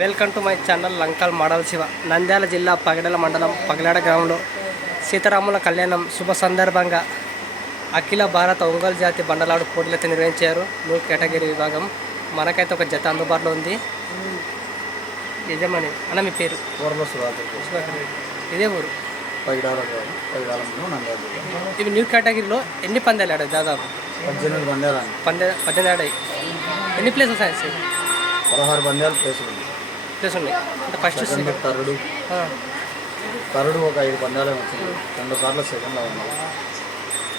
Welcome to my channel Lankal model Shiva. Nandyal జిల్లా పగడల మండలం పగలాడ గ్రామంలో సీతారాముల కళ్యాణం శుభ సందర్భంగా అఖిల భారత ఒంగోలు జాతి బండలాడు పోటీలైతే నిర్వహించారు. న్యూ కేటగిరీ విభాగం. మనకైతే ఒక జత అందుబాటులో ఉంది. యజమాని అన్న మీ పేరు? ఇదే ఊరు? ఇవి న్యూ కేటగిరీలో ఎన్ని పందాలు ఆడాయి దాదాపు? పద్దెనిమిది పందాలు పందే పద్దెనిమిది ఆడాయి. ఎన్ని ప్లేసెస్ సైన్స్ పదహారు పందాలు ప్లేసులు ప్లేస్ ఉన్నాయి అంటే ఫస్ట్ తరుడు. తరుడు ఒక ఐదు పందాలే వచ్చింది. రెండు సార్లు సెకండ్లో ఉంది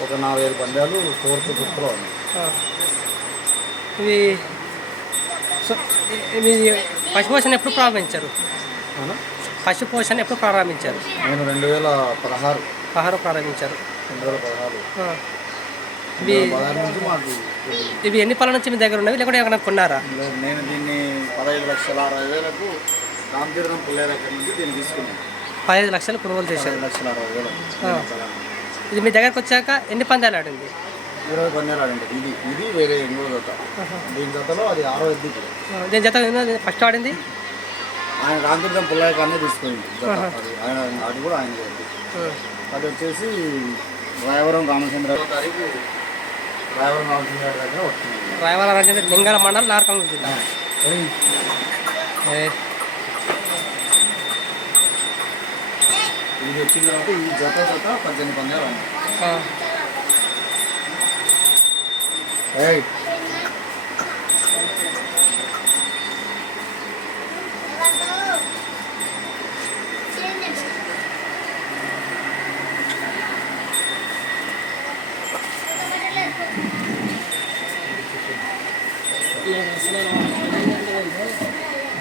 ఒక నాలుగైదు పందాలు ఫోర్త్ ఫిఫ్త్లో ఉంది ఇవి సో ఇవి పశుపోషణ ఎప్పుడు ప్రారంభించారు? అవునా? పశుపోషణ ఎప్పుడు ప్రారంభించారు? నేను రెండు వేల పదహారు. ఆహారం ప్రారంభించారు. రెండు వేల పదహారు. ఇవి పదహారు. ఇవి ఎన్ని పళ్ళ నుంచి మీ దగ్గర ఉన్నవి? లేకుంటే ఎక్కడ కొన్నారా? నేను దీన్ని పదహైదు లక్షల అరవై వేలకు రామతీర్థం పుల్లే దగ్గర నుంచి దీన్ని తీసుకున్నాను పదిహేను లక్షలు కొనుగోలు చేశారు. పదహైదు లక్షల అరవై వేలకు ఇది మీ దగ్గరకు వచ్చాక ఎన్ని పందాలు ఆడింది? ఇరవై పందాలు ఆడండి ఇది ఇది వేరే ఇంకో జత. దీని జతలో అది ఆరో దీని జత ఫస్ట్ ఆడింది? ఆయన రామతీర్థం కానీ తీసుకుంది జత అది. ఆయన అది కూడా ఆయన. అది వచ్చేసి రాయవరం రామచంద్ర తారీఖు రాయవరం రామచంద్ర గారి దగ్గర వస్తుంది రాయవాల అంటే లింగాల మండలం నార్కల్ జిల్లా. ఇది వచ్చిన తర్వాత ఈ జత జత పద్దెనిమిది పందాలు ఉన్నాయి ఆ.